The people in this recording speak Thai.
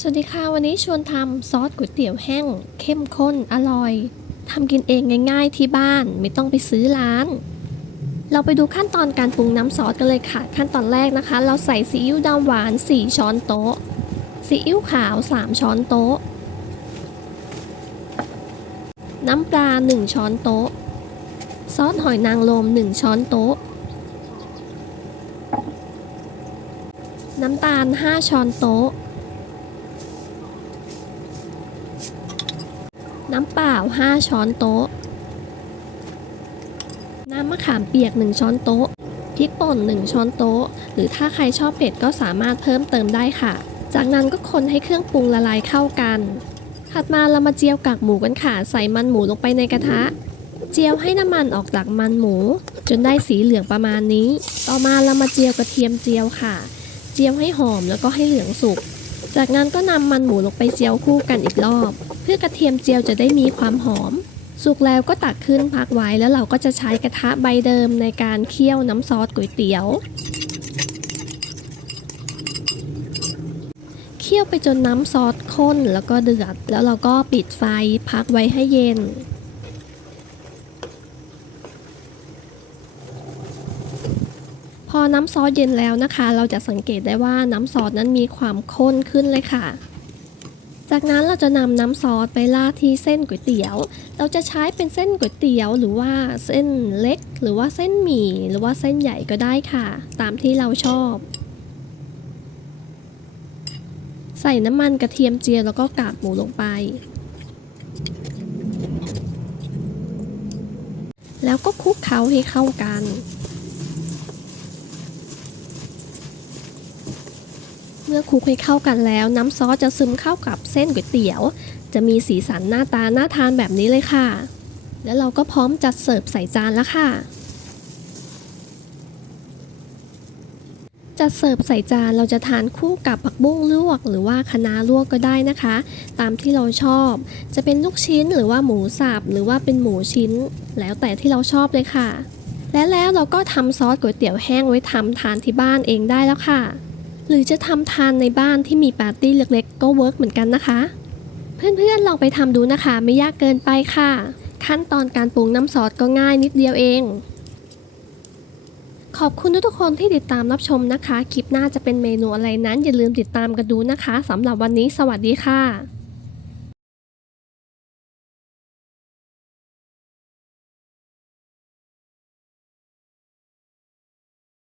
สวัสดีค่ะ วันนี้ชวนทำซอสก๋วยเตี๋ยวแห้ง เข้มข้นอร่อยทำกินเองง่ายๆที่บ้านไม่ต้องไปซื้อร้าน เราไปดูขั้นตอนการปรุงน้ำซอสกันเลยค่ะ ขั้นตอนแรกนะคะ เราใส่ซีอิ๊วดำหวาน 4 ช้อนโต๊ะซีอิ๊วขาว 3 ช้อนโต๊ะ น้ำปลา 1 ช้อนโต๊ะ ซอสหอยนางรม 1 ช้อนโต๊ะ น้ำตาล 5 ช้อนโต๊ะ น้ำเปล่า 5 ช้อนโต๊ะ น้ำมะขามเปียก 1 ช้อนโต๊ะ พริกป่น 1 ช้อนโต๊ะ หรือถ้าใครชอบเผ็ดก็สามารถเพิ่มเติมได้ค่ะ จากนั้นก็คนให้เครื่องปรุงละลายเข้ากัน ถัดมาเรามาเจียวกากหมูกันค่ะ ใส่มันหมูลงไปในกระทะ เจียวให้น้ำมันออกจากมันหมู จนได้สีเหลืองประมาณนี้ ต่อมาเรามาเจียวกระเทียมเจียวค่ะ เจียวให้หอมแล้วก็ให้เหลืองสุก จากนั้นก็นำมันหมูลงไปเจียวคู่กันอีกรอบ เพื่อกระเทียมเจียวจะได้มีความหอม สุกแล้วก็ตักขึ้นพักไว้แล้วเราก็จะใช้กระทะใบเดิมในการเคี่ยวน้ำซอสก๋วยเตี๋ยว เคี่ยวไปจนน้ำซอสข้นแล้วก็เดือด แล้วเราก็ปิดไฟพักไว้ให้เย็นพอน้ำซอสเย็นแล้วนะคะ เราจะสังเกตได้ว่าน้ำซอสนั้นมีความข้นขึ้นเลยค่ะ จากนั้นเราจะนำน้ำซอสไปราดที่เส้นก๋วยเตี๋ยว เราจะใช้เป็นเส้นก๋วยเตี๋ยว หรือว่าเส้นเล็ก หรือว่าเส้นหมี่ หรือว่าเส้นใหญ่ก็ได้ค่ะ ตามที่เราชอบ ใส่น้ำมันกระเทียมเจียวแล้วก็กากหมูลงไป แล้วก็คลุกเคล้าให้เข้ากัน เมื่อคลุกให้เข้ากันแล้ว น้ำซอสจะซึมเข้ากับเส้นก๋วยเตี๋ยว จะมีสีสันหน้าตาน่าทานแบบนี้เลยค่ะ แล้วเราก็พร้อมจัดเสิร์ฟใส่จานแล้วค่ะ จัดเสิร์ฟใส่จานเราจะทานคู่กับผักบุ้งลวก หรือว่าคะน้าลวกก็ได้นะคะ ตามที่เราชอบ จะเป็นลูกชิ้นหรือว่าหมูสับหรือว่าเป็นหมูชิ้น แล้วแต่ที่เราชอบเลยค่ะ และแล้วเราก็ทำซอสก๋วยเตี๋ยวแห้งไว้ทำทานที่บ้านเองได้แล้วค่ะ หรือจะทำทานในบ้านที่มีปาร์ตี้เล็กๆ ก็เวิร์กเหมือนกันนะคะ เพื่อนๆลองไปทำดูนะคะ ไม่ยากเกินไปค่ะ ขั้นตอนการปรุงน้ำซอสก็ง่ายนิดเดียวเอง ขอบคุณทุกคนที่ติดตามรับชมนะคะ คลิปหน้าจะเป็นเมนูอะไรนั้นอย่าลืมติดตามกันดูนะคะสำหรับวันนี้สวัสดีค่ะ